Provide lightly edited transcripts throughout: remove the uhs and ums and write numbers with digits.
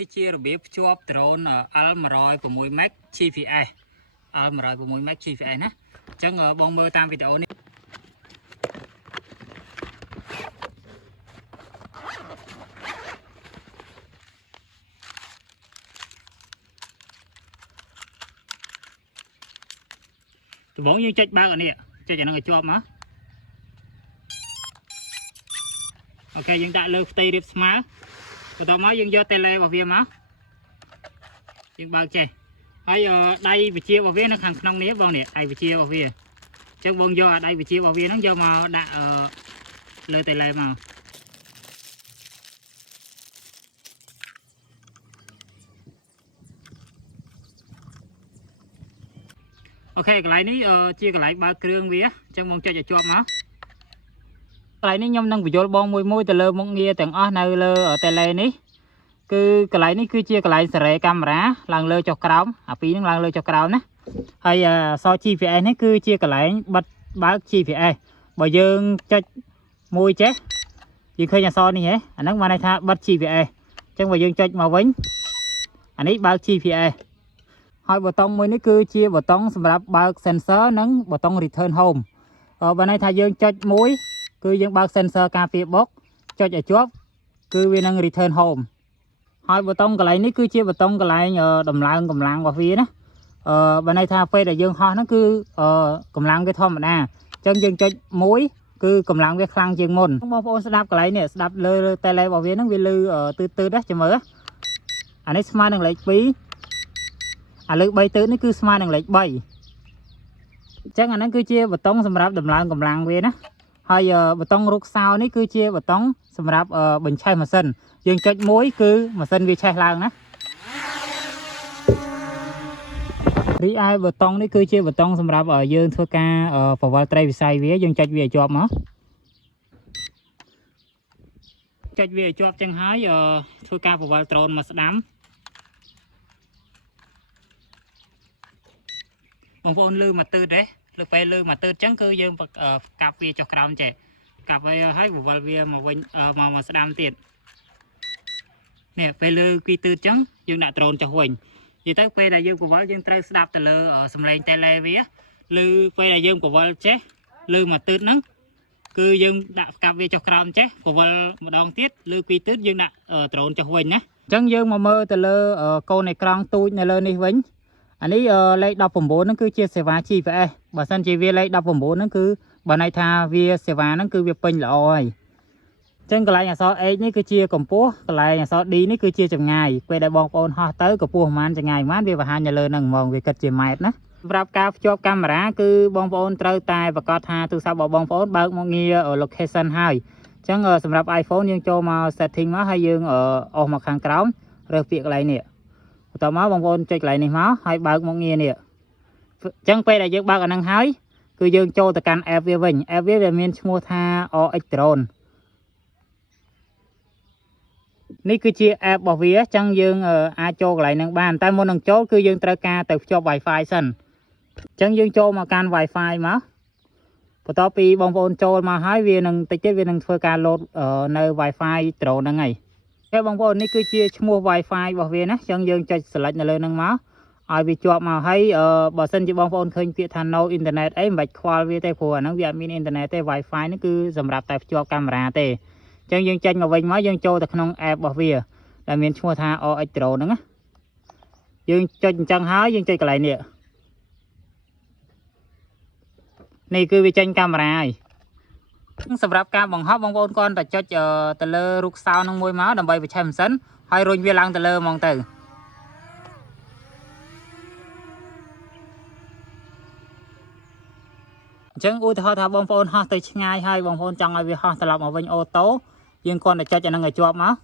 នេះជារបៀបភ្ជាប់ដ្រូន L106 Max GPS L106 Max GPS ណាអញ្ចឹងបងមើលតាមវីដេអូនេះដំបូងយើងចុចបើកអានេះចុចអានឹងឲ្យជាប់មកអូខេយើងដាក់លើផ្ទៃរាបស្មើបន្ទាប់មកយើងយកតេឡេរបស់វាមកយើងបើកចេះហើយដៃវិជារបស់វានៅខាងក្នុងនេះបងនេះដៃវិជារបស់វាអញ្ចឹងបងយកដៃវិជារបស់វាហ្នឹងយកមកដាក់លើតេឡេមកអូខេកន្លែងនេះជាកន្លែងបើកគ្រឿងវាអញ្ចឹងបងចុចឲ្យជាប់មកកន្លែងនេះខ្ញុំនឹងបញ្យល់បងមួយទៅលើមុខងារទាំងអស់នៅលើតេឡេនេះគឺកន្លែងនេះគឺជាកន្លែងសេរីកាមេរ៉ាឡើងលើចុះក្រោមអាពីរហ្នឹងឡើងលើចុះក្រោមណាហើយអស GPS នេះគឺជាកន្លែងបិទបើក GPS បើយើងចុចមួយចេះយើងឃើញអសនេះហ៎អាហ្នឹងបានន័យថាបិទ GPS អញ្ចឹងបើយើងចុចមកវិញអានេះបើក GPS ហើយប៊ូតុងមួយនេះគឺជាប៊ូតុងសម្រាប់បើក sensor និងប៊ូតុង return home បានន័យថាយើងចុចមួយគឺយើងបើក sensor ការពារបុកចុចឲ្យជាប់គឺវានឹង return home ហើយប៊ូតុងកន្លែងនេះគឺជាប៊ូតុងកន្លែងដំឡើងកម្លាំងរបស់វាណាបានន័យថាពេលដែលយើងហោះហ្នឹងគឺកម្លាំងវាធម្មតាអញ្ចឹងយើងចុចមួយគឺកម្លាំងវាខ្លាំងជាងមុនបងប្អូនស្ដាប់កន្លែងនេះស្ដាប់លើតេឡេរបស់វាហ្នឹងវាលឺទឺតណាចាំមើលអានេះស្មើនឹងលេខ2អាលើ3ទឺតនេះគឺស្មើនឹងលេខ3អញ្ចឹងអាហ្នឹងគឺជាប៊ូតុងសម្រាប់ដំឡើងកម្លាំងវាណាហើយប៊ូតុងរុកសោនេះគឺជាប៊ូតុងសម្រាប់បញ្ឆេះម៉ាស៊ីនយើងចុចមួយគឺម៉ាស៊ីនវាឆេះឡើងណារីឯប៊ូតុងនេះគឺជាប៊ូតុងសម្រាប់យើងធ្វើការប្រវល់ត្រីវិស័យវាយើងចុចវាឲ្យជាប់មកចុចវាឲ្យជាប់ចឹងហើយធ្វើការប្រវល់ដ្រូនមកស្ដាំបងប្អូនលឺមកទឺតទេលើពេលលើមកទឺតចឹងគឺយើងកាប់វាចុះក្រោមចេះកាប់វាហើយប្រវល់វាមកវិញមកស្ដាំទៀតនេះពេលលើគីទឺតចឹងយើងដាក់ដ្រូនចុះវិញនិយាយទៅពេលដែលយើងប្រវល់យើងត្រូវស្ដាប់ទៅលើសំឡេងតេឡេវាឬពេលដែលយើងប្រវល់ចេះលើមកទឺតហ្នឹងគឺយើងដាក់កាប់វាចុះក្រោមចេះប្រវល់ម្ដងទៀតឬគីទឺតយើងដាក់ដ្រូនចុះវិញណាអញ្ចឹងយើងមកមើលទៅលើកូនអេក្រង់ទូចនៅលើនេះវិញអានេះលេខ19ហ្នឹងគឺជាសេវា GPS បើសិនជាវាលេខ19ហ្នឹងគឺបើន័យថាវាសេវាហ្នឹងគឺវាពេញល្អហើយអញ្ចឹងកន្លែងអក្សរ H នេះគឺជាកម្ពស់កន្លែងអក្សរ D នេះគឺជាចម្ងាយពេលដែលបងប្អូនហោះទៅកម្ពស់ប្រហែលចម្ងាយប្រហែលវាបង្ហាញនៅលើហ្នឹងហ្មងវាគិតជាម៉ែត្រណាសម្រាប់ការភ្ជាប់កាមេរ៉ាគឺបងប្អូនត្រូវតែប្រកាសថាទូរស័ព្ទរបស់បងប្អូនបើកមកងារ location ហើយអញ្ចឹងសម្រាប់ iPhone យើងចូលមក setting មកហើយយើងអស់មកខាងក្រោមរើសពាក្យកន្លែងនេះបន្ទាប់មកបងប្អូនចុចកន្លែងនេះមកហើយបើកមកងារនេះអញ្ចឹងពេលដែលយើងបើកអាហ្នឹងហើយគឺយើងចូលទៅកាន់ app វាវិញ app វាមានឈ្មោះថា RX Drone នេះគឺជា app របស់វាអញ្ចឹងយើងអាចចូលកន្លែងហ្នឹងបានតែមុននឹងចូលគឺយើងត្រូវការទៅភ្ជាប់ Wi-Fi សិនអញ្ចឹងយើងចូលមកកាន់ Wi-Fi មកបន្ទាប់ពីបងប្អូនចូលមកហើយវានឹងតិចទៀតវានឹងធ្វើការ load នៅ Wi-Fi drone ហ្នឹងហើយតែបងប្អូននេះគឺជាឈ្មោះ Wi-Fi របស់វាណាអញ្ចឹងយើងចុច select នៅលើហ្នឹងមកឲ្យវាជាប់មកហើយបើសិនជាបងប្អូនឃើញពាក្យថា no internet អីមិនបាច់ខ្វល់វាទេព្រោះអាហ្នឹងវាអត់មាន internet ទេ Wi-Fi នេះគឺសម្រាប់តែភ្ជាប់កាមេរ៉ាទេអញ្ចឹងយើងចេញមកវិញមកយើងចូលទៅក្នុង app របស់វាដែលមានឈ្មោះថា RX Drone ហ្នឹងណាយើងចុចអញ្ចឹងហើយយើងចុចកន្លែងនេះនេះគឺវាចេញកាមេរ៉ាហើយសម្រាប់ការបង្ហោះបងប្អូនគាត់តែចុចទៅលើរូបសោនឹងមួយមកដើម្បីបញ្ឆេះម៉ាស៊ីនហើយរុញវាឡើងទៅលើហ្មងទៅអញ្ចឹងឧទាហរណ៍ថាបងប្អូនហោះទៅឆ្ងាយហើយបងប្អូនចង់ឲ្យវាហោះត្រឡប់មកវិញអូតូយើងគ្រាន់តែចុចអាហ្នឹងឲ្យជាប់មក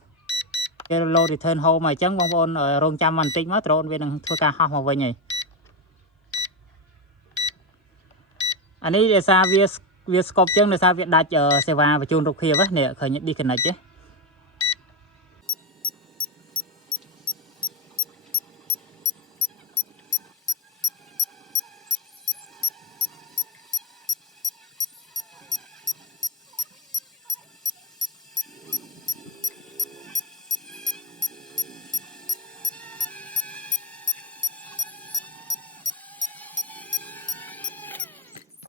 វា load return home ហើយអញ្ចឹងបងប្អូនរងចាំបន្តិចមកដ្រូនវានឹងធ្វើការហោះមកវិញហើយអានេះដោយសារវាស្កប់ចឹងដោយសារវាដាច់សេវាបញ្ជូនរូបភាពនេះឃើញ disconnect ទេ